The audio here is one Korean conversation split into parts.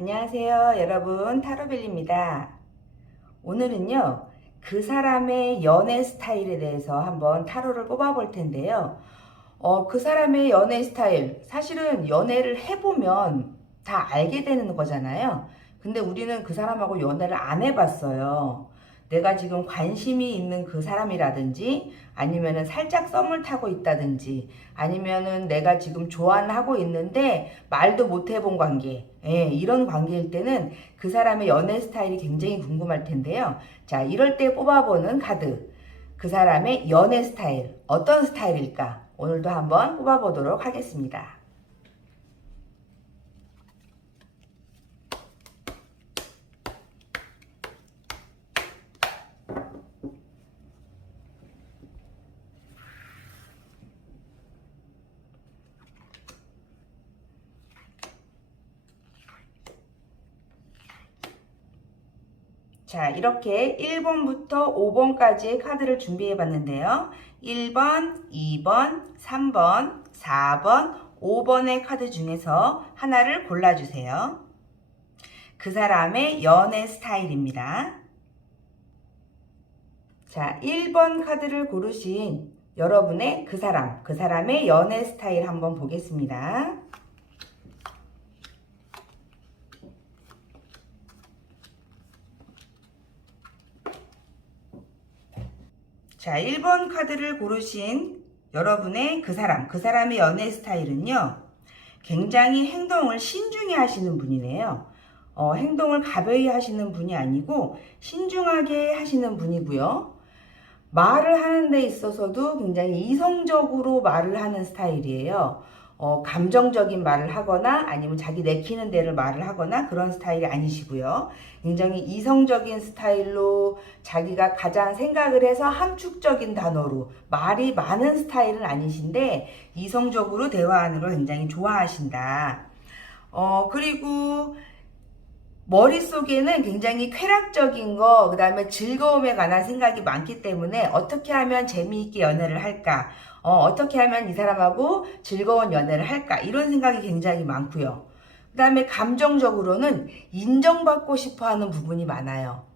안녕하세요, 여러분. 타로벨입니다. 오늘은요, 그 사람의 연애 스타일에 대해서 한번 타로를 뽑아 볼 텐데요. 어, 그 사람의 연애 스타일, 사실은 연애를 해보면 다 알게 되는 거잖아요. 근데 우리는 그 사람하고 연애를 안 해봤어요. 내가 지금 관심이 있는 그 사람이라든지 아니면은 살짝 썸을 타고 있다든지 아니면은 내가 지금 좋아는 하고 있는데 말도 못 해본 관계 예, 이런 관계일 때는 그 사람의 연애 스타일이 굉장히 궁금할 텐데요. 자, 이럴 때 뽑아보는 카드. 그 사람의 연애 스타일. 어떤 스타일일까? 오늘도 한번 뽑아보도록 하겠습니다. 자, 이렇게 1번부터 5번까지의 카드를 준비해 봤는데요. 1번, 2번, 3번, 4번, 5번의 카드 중에서 하나를 골라주세요. 그 사람의 연애 스타일입니다. 자, 1번 카드를 고르신 여러분의 그 사람, 그 사람의 연애 스타일 한번 보겠습니다. 자, 1번 카드를 고르신 여러분의 그 사람, 그 사람의 연애 스타일은요, 굉장히 행동을 신중히 하시는 분이네요. 어, 행동을 가벼이 하시는 분이 아니고, 신중하게 하시는 분이고요. 말을 하는 데 있어서도 굉장히 이성적으로 말을 하는 스타일이에요. 어, 감정적인 말을 하거나 아니면 자기 내키는 데를 말을 하거나 그런 스타일이 아니시고요. 굉장히 이성적인 스타일로 자기가 가장 생각을 해서 함축적인 단어로 말이 많은 스타일은 아니신데 이성적으로 대화하는 걸 굉장히 좋아하신다. 어, 그리고 머릿속에는 굉장히 쾌락적인 거, 그 다음에 즐거움에 관한 생각이 많기 때문에 어떻게 하면 재미있게 연애를 할까, 어, 떻게 하면 이 사람하고 즐거운 연애를 할까, 이런 생각이 굉장히 많고요. 그 다음에 감정적으로는 인정받고 싶어 하는 부분이 많아요.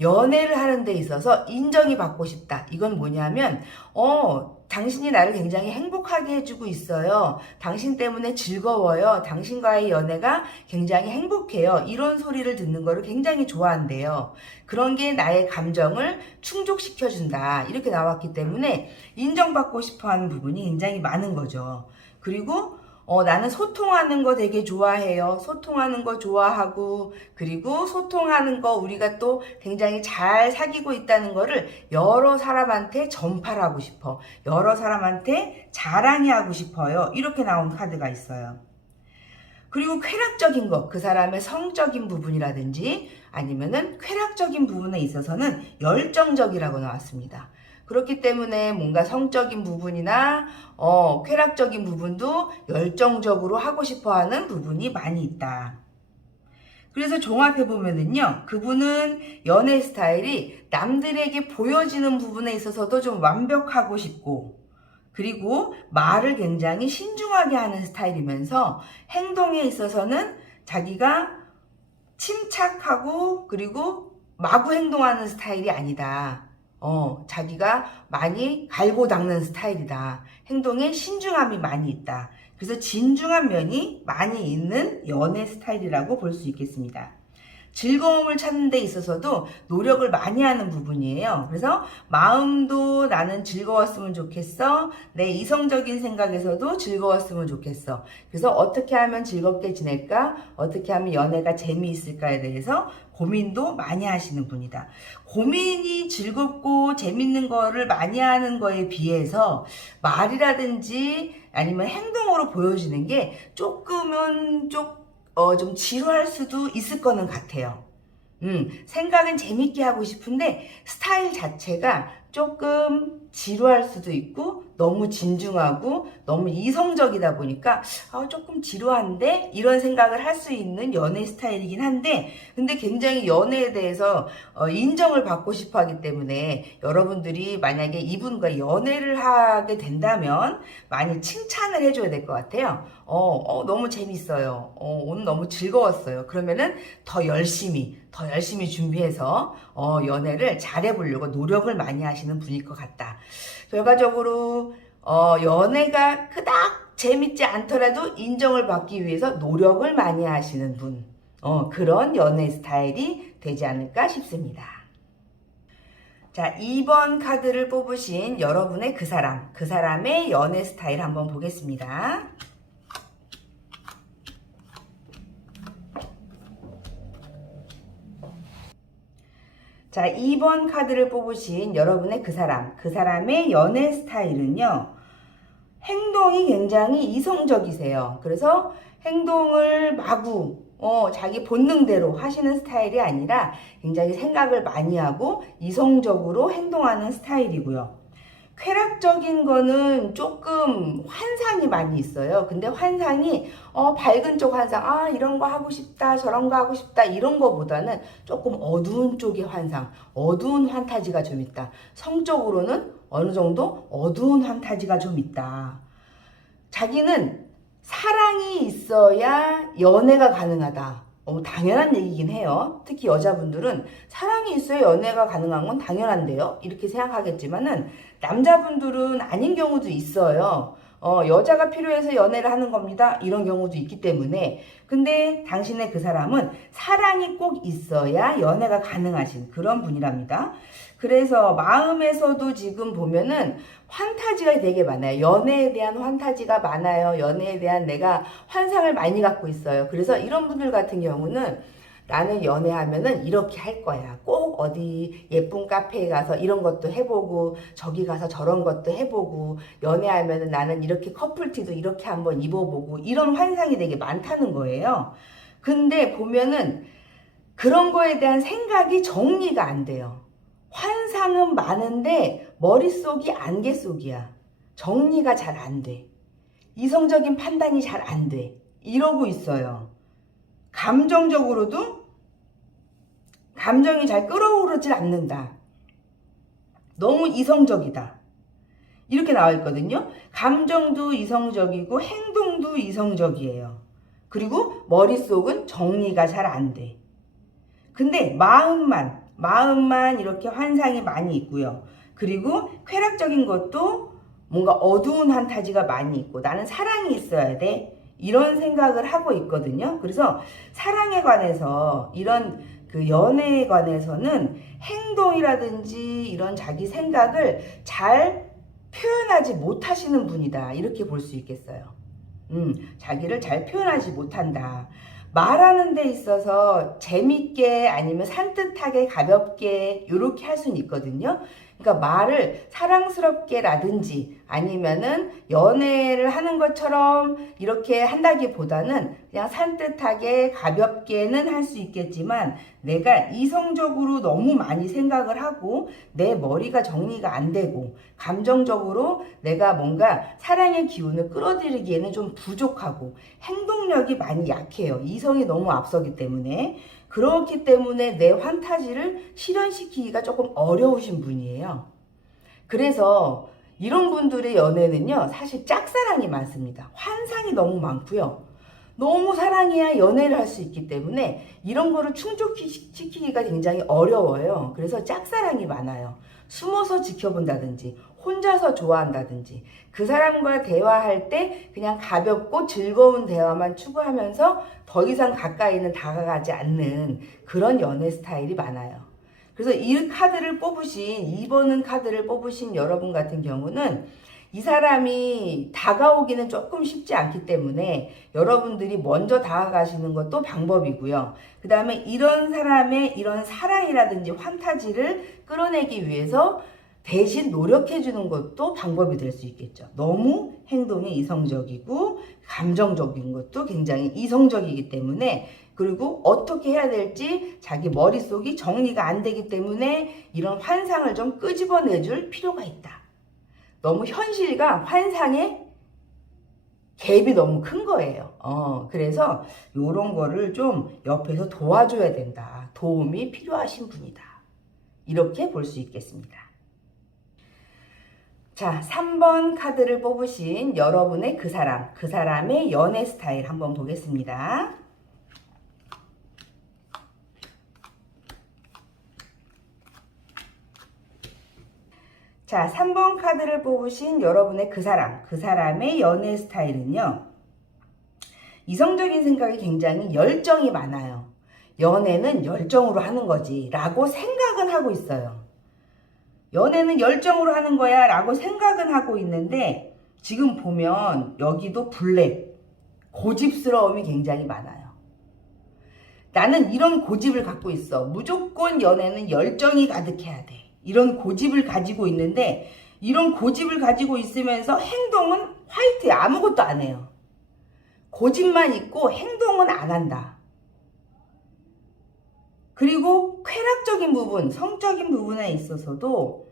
연애를 하는 데 있어서 인정이 받고 싶다. 이건 뭐냐면, 어, 당신이 나를 굉장히 행복하게 해주고 있어요. 당신 때문에 즐거워요. 당신과의 연애가 굉장히 행복해요. 이런 소리를 듣는 거를 굉장히 좋아한대요. 그런 게 나의 감정을 충족시켜준다. 이렇게 나왔기 때문에 인정받고 싶어 하는 부분이 굉장히 많은 거죠. 그리고 어, 나는 소통하는 거 되게 좋아해요. 소통하는 거 좋아하고, 그리고 소통하는 거 우리가 또 굉장히 잘 사귀고 있다는 거를 여러 사람한테 전파를 하고 싶어. 여러 사람한테 자랑해 하고 싶어요. 이렇게 나온 카드가 있어요. 그리고 쾌락적인 것, 그 사람의 성적인 부분이라든지 아니면은 쾌락적인 부분에 있어서는 열정적이라고 나왔습니다. 그렇기 때문에 뭔가 성적인 부분이나 어, 쾌락적인 부분도 열정적으로 하고 싶어 하는 부분이 많이 있다. 그래서 종합해 보면은요, 그분은 연애 스타일이 남들에게 보여지는 부분에 있어서도 좀 완벽하고 싶고, 그리고 말을 굉장히 신중하게 하는 스타일이면서 행동에 있어서는 자기가 침착하고 그리고 마구 행동하는 스타일이 아니다. 어, 자기가 많이 갈고 닦는 스타일이다. 행동에 신중함이 많이 있다. 그래서 진중한 면이 많이 있는 연애 스타일이라고 볼 수 있겠습니다. 즐거움을 찾는 데 있어서도 노력을 많이 하는 부분이에요. 그래서 마음도 나는 즐거웠으면 좋겠어. 내 이성적인 생각에서도 즐거웠으면 좋겠어. 그래서 어떻게 하면 즐겁게 지낼까? 어떻게 하면 연애가 재미있을까에 대해서 고민도 많이 하시는 분이다. 고민이 즐겁고 재밌는 거를 많이 하는 거에 비해서 말이라든지 아니면 행동으로 보여지는 게 조금은 좀 어, 좀 지루할 수도 있을 거는 같아요. 음, 생각은 재밌게 하고 싶은데 스타일 자체가 조금 지루할 수도 있고 너무 진중하고 너무 이성적이다 보니까 아, 조금 지루한데 이런 생각을 할 수 있는 연애 스타일이긴 한데 근데 굉장히 연애에 대해서 어, 인정을 받고 싶어 하기 때문에 여러분들이 만약에 이분과 연애를 하게 된다면 많이 칭찬을 해줘야 될 것 같아요. 어, 어, 너무 재밌어요. 어, 오늘 너무 즐거웠어요. 그러면은 더 열심히, 더 열심히 준비해서 어, 연애를 잘해보려고 노력을 많이 하시는 분일 것 같다. 결과적으로 어, 연애가 그닥 재밌지 않더라도 인정을 받기 위해서 노력을 많이 하시는 분. 어, 그런 연애 스타일이 되지 않을까 싶습니다. 자, 2번 카드를 뽑으신 여러분의 그 사람, 그 사람의 연애 스타일 한번 보겠습니다. 자, 2번 카드를 뽑으신 여러분의 그 사람, 그 사람의 연애 스타일은요, 행동이 굉장히 이성적이세요. 그래서 행동을 마구, 어, 자기 본능대로 하시는 스타일이 아니라 굉장히 생각을 많이 하고 이성적으로 행동하는 스타일이고요. 쾌락적인 거는 조금 환상이 많이 있어요. 근데 환상이 어, 밝은 쪽 환상, 아 이런 거 하고 싶다, 저런 거 하고 싶다 이런 거보다는 조금 어두운 쪽의 환상, 어두운 환타지가 좀 있다. 성적으로는 어느 정도 어두운 환타지가 좀 있다. 자기는 사랑이 있어야 연애가 가능하다. 어, 당연한 얘기긴 해요. 특히 여자분들은 사랑이 있어야 연애가 가능한 건 당연한데요. 이렇게 생각하겠지만은 남자분들은 아닌 경우도 있어요. 어, 여자가 필요해서 연애를 하는 겁니다. 이런 경우도 있기 때문에. 근데 당신의 그 사람은 사랑이 꼭 있어야 연애가 가능하신 그런 분이랍니다. 그래서 마음에서도 지금 보면은 환타지가 되게 많아요. 연애에 대한 환타지가 많아요. 연애에 대한 내가 환상을 많이 갖고 있어요. 그래서 이런 분들 같은 경우는 나는 연애하면은 이렇게 할 거야. 꼭 어디 예쁜 카페에 가서 이런 것도 해보고 저기 가서 저런 것도 해보고 연애하면은 나는 이렇게 커플티도 이렇게 한번 입어보고 이런 환상이 되게 많다는 거예요. 근데 보면은 그런 거에 대한 생각이 정리가 안 돼요. 환상은 많은데 머릿속이 안개 속이야. 정리가 잘 안 돼. 이성적인 판단이 잘 안 돼. 이러고 있어요. 감정적으로도 감정이 잘 끌어오르질 않는다. 너무 이성적이다. 이렇게 나와 있거든요. 감정도 이성적이고 행동도 이성적이에요. 그리고 머릿속은 정리가 잘 안 돼. 근데 마음만, 마음만 이렇게 환상이 많이 있고요. 그리고 쾌락적인 것도 뭔가 어두운 한타지가 많이 있고 나는 사랑이 있어야 돼. 이런 생각을 하고 있거든요. 그래서 사랑에 관해서 이런 그 연애에 관해서는 행동이라든지 이런 자기 생각을 잘 표현하지 못하시는 분이다. 이렇게 볼 수 있겠어요. 음, 자기를 잘 표현하지 못한다. 말하는 데 있어서 재밌게 아니면 산뜻하게 가볍게 이렇게 할 수는 있거든요. 그러니까 말을 사랑스럽게라든지 아니면은 연애를 하는 것처럼 이렇게 한다기보다는 그냥 산뜻하게 가볍게는 할 수 있겠지만 내가 이성적으로 너무 많이 생각을 하고 내 머리가 정리가 안 되고 감정적으로 내가 뭔가 사랑의 기운을 끌어들이기에는 좀 부족하고 행동력이 많이 약해요. 이성이 너무 앞서기 때문에. 그렇기 때문에 내 환타지를 실현시키기가 조금 어려우신 분이에요. 그래서 이런 분들의 연애는요, 사실 짝사랑이 많습니다. 환상이 너무 많고요. 너무 사랑해야 연애를 할 수 있기 때문에 이런 거를 충족시키기가 굉장히 어려워요. 그래서 짝사랑이 많아요. 숨어서 지켜본다든지, 혼자서 좋아한다든지, 그 사람과 대화할 때 그냥 가볍고 즐거운 대화만 추구하면서 더 이상 가까이는 다가가지 않는 그런 연애 스타일이 많아요. 그래서 이 카드를 뽑으신, 2번은 카드를 뽑으신 여러분 같은 경우는 이 사람이 다가오기는 조금 쉽지 않기 때문에 여러분들이 먼저 다가가시는 것도 방법이고요. 그 다음에 이런 사람의 이런 사랑이라든지 환타지를 끌어내기 위해서 대신 노력해 주는 것도 방법이 될 수 있겠죠. 너무 행동이 이성적이고 감정적인 것도 굉장히 이성적이기 때문에 그리고 어떻게 해야 될지 자기 머릿속이 정리가 안 되기 때문에 이런 환상을 좀 끄집어내 줄 필요가 있다. 너무 현실과 환상의 갭이 너무 큰 거예요. 어, 그래서 이런 거를 좀 옆에서 도와줘야 된다. 도움이 필요하신 분이다. 이렇게 볼 수 있겠습니다. 자, 3번 카드를 뽑으신 여러분의 그 사람, 그 사람의 연애 스타일 한번 보겠습니다. 자, 3번 카드를 뽑으신 여러분의 그 사람, 그 사람의 연애 스타일은요. 이성적인 생각이 굉장히 열정이 많아요. 연애는 열정으로 하는 거지. 라고 생각은 하고 있어요. 연애는 열정으로 하는 거야. 라고 생각은 하고 있는데, 지금 보면 여기도 블랙, 고집스러움이 굉장히 많아요. 나는 이런 고집을 갖고 있어. 무조건 연애는 열정이 가득해야 돼. 이런 고집을 가지고 있는데 이런 고집을 가지고 있으면서 행동은 화이트에 아무것도 안 해요. 고집만 있고 행동은 안 한다. 그리고 쾌락적인 부분, 성적인 부분에 있어서도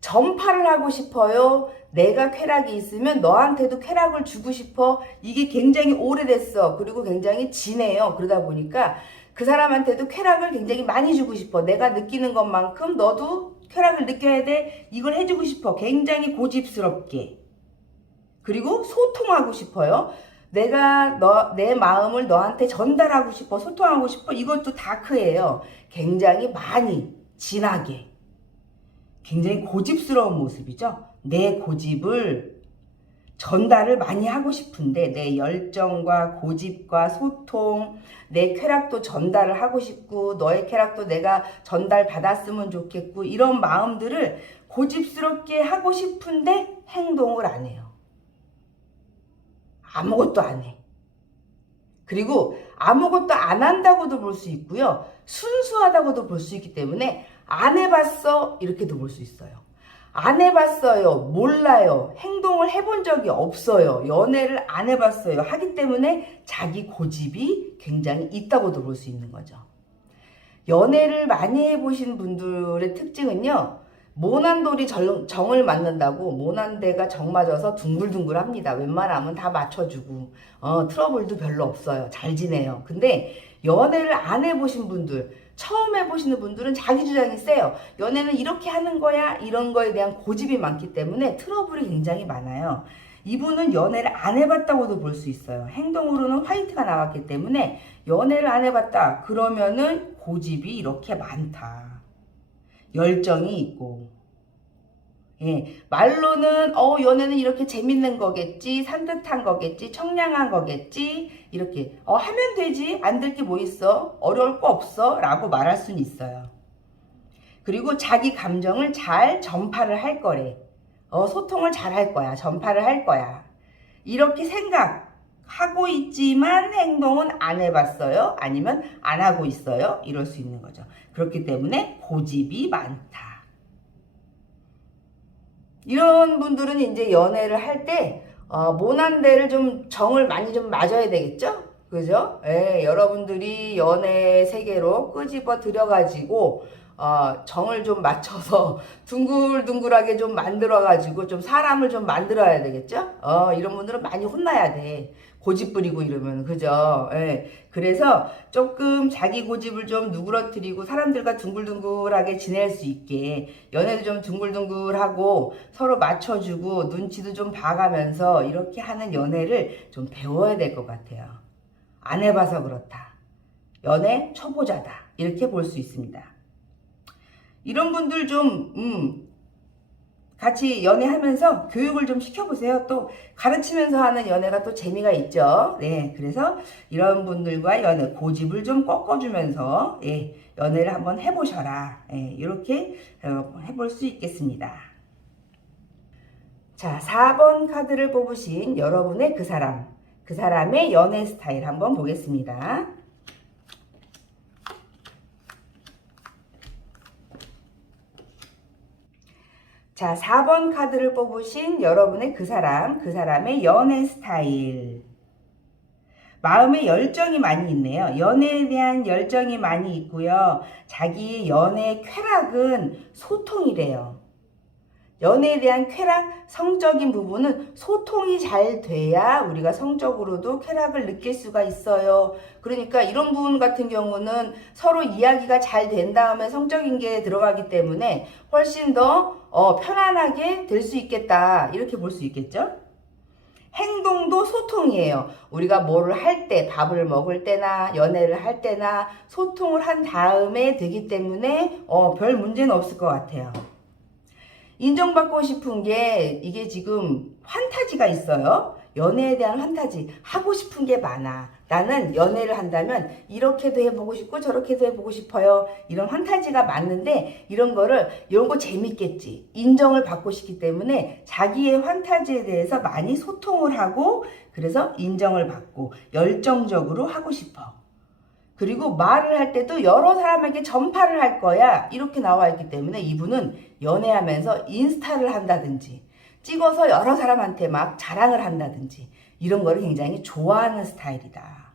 전파를 하고 싶어요. 내가 쾌락이 있으면 너한테도 쾌락을 주고 싶어. 이게 굉장히 오래됐어. 그리고 굉장히 진해요. 그러다 보니까 그 사람한테도 쾌락을 굉장히 많이 주고 싶어. 내가 느끼는 것만큼 너도 쾌락을 느껴야 돼. 이걸 해주고 싶어. 굉장히 고집스럽게. 그리고 소통하고 싶어요. 내가 너, 내 마음을 너한테 전달하고 싶어. 소통하고 싶어. 이것도 다크예요. 굉장히 많이, 진하게. 굉장히 고집스러운 모습이죠. 내 고집을 전달을 많이 하고 싶은데 내 열정과 고집과 소통, 내 쾌락도 전달을 하고 싶고 너의 쾌락도 내가 전달 받았으면 좋겠고 이런 마음들을 고집스럽게 하고 싶은데 행동을 안 해요. 아무것도 안 해. 그리고 아무것도 안 한다고도 볼 수 있고요. 순수하다고도 볼 수 있기 때문에 안 해봤어 이렇게도 볼 수 있어요. 안 해봤어요. 몰라요. 행동을 해본 적이 없어요. 연애를 안 해봤어요. 하기 때문에 자기 고집이 굉장히 있다고도 볼 수 있는 거죠. 연애를 많이 해보신 분들의 특징은요. 모난돌이 정, 정을 맞는다고 모난대가 정 맞아서 둥글둥글 합니다. 웬만하면 다 맞춰주고 어, 트러블도 별로 없어요. 잘 지내요. 근데 연애를 안 해보신 분들 처음 해보시는 분들은 자기 주장이 세요. 연애는 이렇게 하는 거야 이런 거에 대한 고집이 많기 때문에 트러블이 굉장히 많아요. 이분은 연애를 안 해봤다고도 볼 수 있어요. 행동으로는 화이트가 나왔기 때문에 연애를 안 해봤다. 그러면은 고집이 이렇게 많다. 열정이 있고. 예, 말로는 어 연애는 이렇게 재밌는 거겠지, 산뜻한 거겠지, 청량한 거겠지 이렇게 어 하면 되지, 안될게뭐 있어, 어려울 거 없어 라고 말할 수는 있어요. 그리고 자기 감정을 잘 전파를 할 거래. 어 소통을 잘 할 거야, 전파를 할 거야. 이렇게 생각 하고 있지만 행동은 안 해봤어요, 아니면 안 하고 있어요. 이럴 수 있는 거죠. 그렇기 때문에 고집이 많다. 이런 분들은 이제 연애를 할 때, 어, 모난대를 좀 정을 많이 좀 맞아야 되겠죠? 그죠? 예, 여러분들이 연애 세계로 끄집어 들여가지고, 어, 정을 좀 맞춰서 둥글둥글하게 좀 만들어가지고 좀 사람을 좀 만들어야 되겠죠? 어, 이런 분들은 많이 혼나야 돼. 고집 부리고 이러면 그죠? 예. 그래서 조금 자기 고집을 좀 누그러뜨리고 사람들과 둥글둥글하게 지낼 수 있게 연애도 좀 둥글둥글하고 서로 맞춰주고 눈치도 좀 봐가면서 이렇게 하는 연애를 좀 배워야 될 것 같아요. 안 해봐서 그렇다. 연애 초보자다. 이렇게 볼 수 있습니다. 이런 분들 좀, 음, 같이 연애하면서 교육을 좀 시켜보세요. 또 가르치면서 하는 연애가 또 재미가 있죠. 네, 그래서 이런 분들과 연애 고집을 좀 꺾어주면서 예, 연애를 한번 해보셔라. 예, 이렇게 어, 해볼 수 있겠습니다. 자, 4번 카드를 뽑으신 여러분의 그 사람, 그 사람의 연애 스타일 한번 보겠습니다. 자, 4번 카드를 뽑으신 여러분의 그 사람, 그 사람의 연애 스타일. 마음에 열정이 많이 있네요. 연애에 대한 열정이 많이 있고요. 자기의 연애 쾌락은 소통이래요. 연애에 대한 쾌락, 성적인 부분은 소통이 잘 돼야 우리가 성적으로도 쾌락을 느낄 수가 있어요. 그러니까 이런 부분 같은 경우는 서로 이야기가 잘 된 다음에 성적인 게 들어가기 때문에 훨씬 더 어, 편안하게 될 수 있겠다. 이렇게 볼 수 있겠죠? 행동도 소통이에요. 우리가 뭐를 할 때, 밥을 먹을 때나 연애를 할 때나 소통을 한 다음에 되기 때문에 어, 별 문제는 없을 것 같아요. 인정받고 싶은 게 이게 지금 환타지가 있어요. 연애에 대한 환타지. 하고 싶은 게 많아. 나는 연애를 한다면 이렇게도 해보고 싶고 저렇게도 해보고 싶어요. 이런 환타지가 많은데 이런 거를 이런 거 재밌겠지. 인정을 받고 싶기 때문에 자기의 환타지에 대해서 많이 소통을 하고 그래서 인정을 받고 열정적으로 하고 싶어. 그리고 말을 할 때도 여러 사람에게 전파를 할 거야. 이렇게 나와 있기 때문에 이분은 연애하면서 인스타를 한다든지 찍어서 여러 사람한테 막 자랑을 한다든지 이런 거를 굉장히 좋아하는 스타일이다.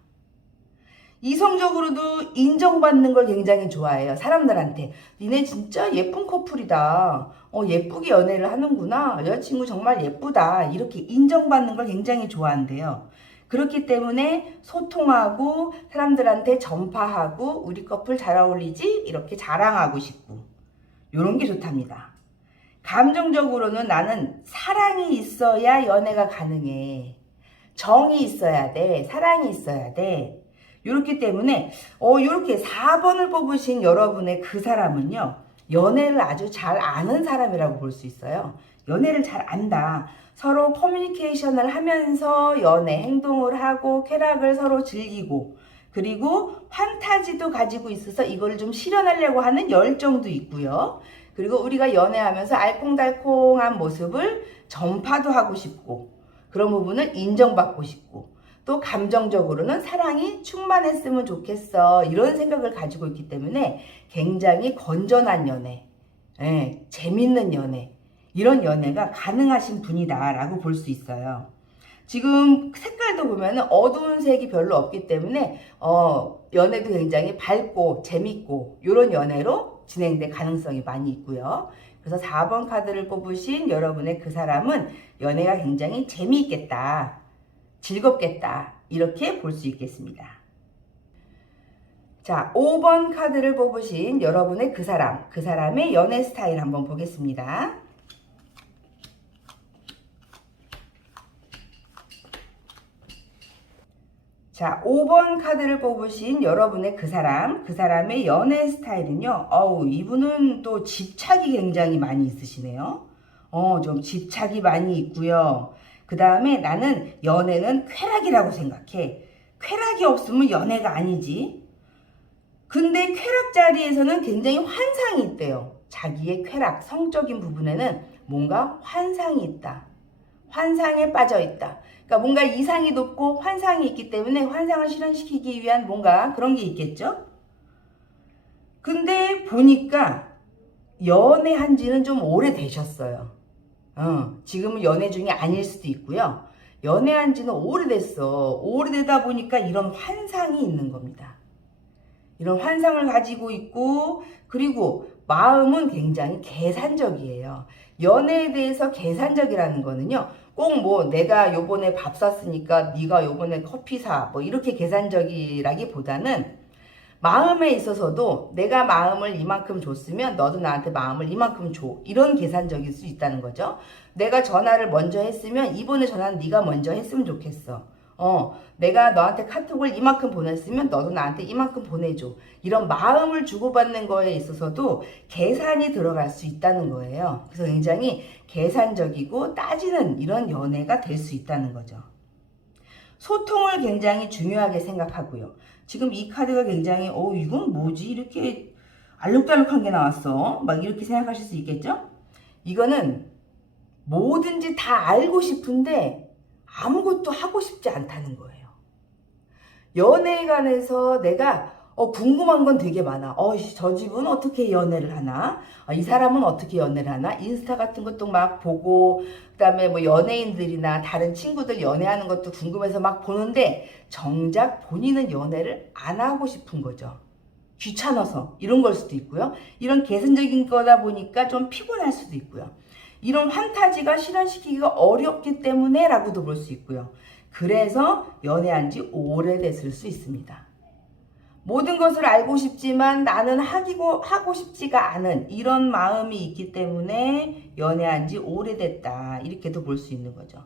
이성적으로도 인정받는 걸 굉장히 좋아해요. 사람들한테. 니네 진짜 예쁜 커플이다. 어, 예쁘게 연애를 하는구나. 여자친구 정말 예쁘다. 이렇게 인정받는 걸 굉장히 좋아한대요. 그렇기 때문에 소통하고 사람들한테 전파하고 우리 커플 잘 어울리지? 이렇게 자랑하고 싶고. 요런 게 좋답니다. 감정적으로는 나는 사랑이 있어야 연애가 가능해. 정이 있어야 돼. 사랑이 있어야 돼. 이렇기 때문에 어 이렇게 4번을 뽑으신 여러분의 그 사람은요. 연애를 아주 잘 아는 사람이라고 볼 수 있어요. 연애를 잘 안다. 서로 커뮤니케이션을 하면서 연애 행동을 하고 쾌락을 서로 즐기고 그리고 환타지도 가지고 있어서 이걸 좀 실현하려고 하는 열정도 있고요. 그리고 우리가 연애하면서 알콩달콩한 모습을 전파도 하고 싶고 그런 부분을 인정받고 싶고 또 감정적으로는 사랑이 충만했으면 좋겠어 이런 생각을 가지고 있기 때문에 굉장히 건전한 연애, 예, 재밌는 연애 이런 연애가 가능하신 분이다라고 볼 수 있어요. 지금 색깔도 보면 어두운 색이 별로 없기 때문에 어, 연애도 굉장히 밝고 재밌고 이런 연애로 진행될 가능성이 많이 있고요. 그래서 4번 카드를 뽑으신 여러분의 그 사람은 연애가 굉장히 재미있겠다. 즐겁겠다. 이렇게 볼 수 있겠습니다. 자, 5번 카드를 뽑으신 여러분의 그 사람, 그 사람의 연애 스타일 한번 보겠습니다. 자, 5번 카드를 뽑으신 여러분의 그 사람, 그 사람의 연애 스타일은요, 어우, 이분은 또 집착이 굉장히 많이 있으시네요. 어, 좀 집착이 많이 있고요. 그 다음에 나는 연애는 쾌락이라고 생각해. 쾌락이 없으면 연애가 아니지. 근데 쾌락 자리에서는 굉장히 환상이 있대요. 자기의 쾌락, 성적인 부분에는 뭔가 환상이 있다. 환상에 빠져 있다. 그러니까 뭔가 이상이 높고 환상이 있기 때문에 환상을 실현시키기 위한 뭔가 그런 게 있겠죠? 근데 보니까 연애한 지는 좀 오래 되셨어요. 어, 지금은 연애 중이 아닐 수도 있고요. 연애한 지는 오래됐어. 오래되다 보니까 이런 환상이 있는 겁니다. 이런 환상을 가지고 있고, 그리고 마음은 굉장히 계산적이에요. 연애에 대해서 계산적이라는 거는요. 꼭 뭐 내가 요번에 밥 샀으니까 네가 요번에 커피 사. 뭐 이렇게 계산적이라기보다는 마음에 있어서도 내가 마음을 이만큼 줬으면 너도 나한테 마음을 이만큼 줘. 이런 계산적일 수 있다는 거죠. 내가 전화를 먼저 했으면 이번에 전화는 네가 먼저 했으면 좋겠어. 어, 내가 너한테 카톡을 이만큼 보냈으면 너도 나한테 이만큼 보내줘. 이런 마음을 주고받는 거에 있어서도 계산이 들어갈 수 있다는 거예요. 그래서 굉장히 계산적이고 따지는 이런 연애가 될 수 있다는 거죠. 소통을 굉장히 중요하게 생각하고요. 지금 이 카드가 굉장히 어 이건 뭐지 이렇게 알록달록한 게 나왔어 막 이렇게 생각하실 수 있겠죠? 이거는 뭐든지 다 알고 싶은데 아무것도 하고 싶지 않다는 거예요. 연애에 관해서 내가 어, 궁금한 건 되게 많아. 어, 씨, 저 집은 어떻게 연애를 하나? 어, 이 사람은 어떻게 연애를 하나? 인스타 같은 것도 막 보고, 그 다음에 뭐 연예인들이나 다른 친구들 연애하는 것도 궁금해서 막 보는데, 정작 본인은 연애를 안 하고 싶은 거죠. 귀찮아서. 이런 걸 수도 있고요. 이런 계산적인 거다 보니까 좀 피곤할 수도 있고요. 이런 환타지가 실현시키기가 어렵기 때문에 라고도 볼 수 있고요. 그래서 연애한 지 오래됐을 수 있습니다. 모든 것을 알고 싶지만 나는 하기고 하고 싶지가 않은 이런 마음이 있기 때문에 연애한 지 오래됐다. 이렇게도 볼 수 있는 거죠.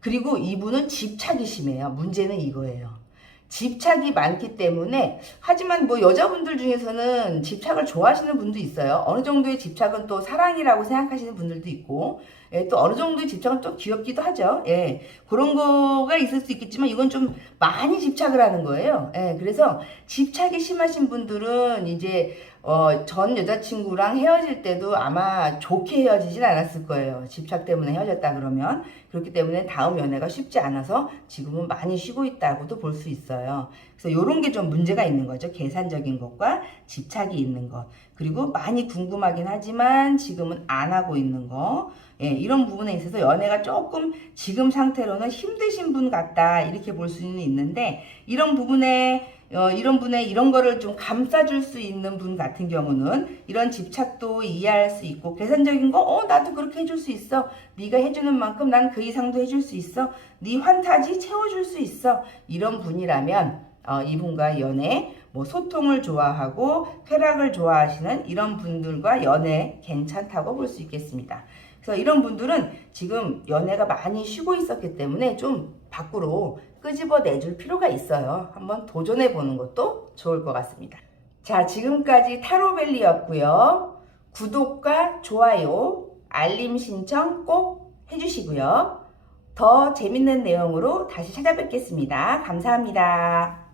그리고 이분은 집착이 심해요. 문제는 이거예요. 집착이 많기 때문에 하지만 뭐 여자분들 중에서는 집착을 좋아하시는 분도 있어요. 어느 정도의 집착은 또 사랑이라고 생각하시는 분들도 있고 예, 또 어느 정도의 집착은 또 귀엽기도 하죠. 예, 그런 거가 있을 수 있겠지만 이건 좀 많이 집착을 하는 거예요. 예, 그래서 집착이 심하신 분들은 이제 어, 전 여자친구랑 헤어질 때도 아마 좋게 헤어지진 않았을 거예요. 집착 때문에 헤어졌다 그러면. 그렇기 때문에 다음 연애가 쉽지 않아서 지금은 많이 쉬고 있다고도 볼 수 있어요. 그래서 이런 게 좀 문제가 있는 거죠. 계산적인 것과 집착이 있는 것. 그리고 많이 궁금하긴 하지만 지금은 안 하고 있는 거. 예, 이런 부분에 있어서 연애가 조금 지금 상태로는 힘드신 분 같다. 이렇게 볼 수는 있는데 이런 부분에 어, 이런 분의 이런 거를 좀 감싸줄 수 있는 분 같은 경우는 이런 집착도 이해할 수 있고 계산적인 거, 어 나도 그렇게 해줄 수 있어. 네가 해주는 만큼 난 그 이상도 해줄 수 있어. 네 환타지 채워줄 수 있어. 이런 분이라면 어, 이분과 연애, 뭐 소통을 좋아하고 쾌락을 좋아하시는 이런 분들과 연애 괜찮다고 볼 수 있겠습니다. 그래서 이런 분들은 지금 연애가 많이 쉬고 있었기 때문에 좀 밖으로 끄집어 내줄 필요가 있어요. 한번 도전해 보는 것도 좋을 것 같습니다. 자, 지금까지 타로벨리였고요. 구독과 좋아요, 알림 신청 꼭 해주시고요. 더 재밌는 내용으로 다시 찾아뵙겠습니다. 감사합니다.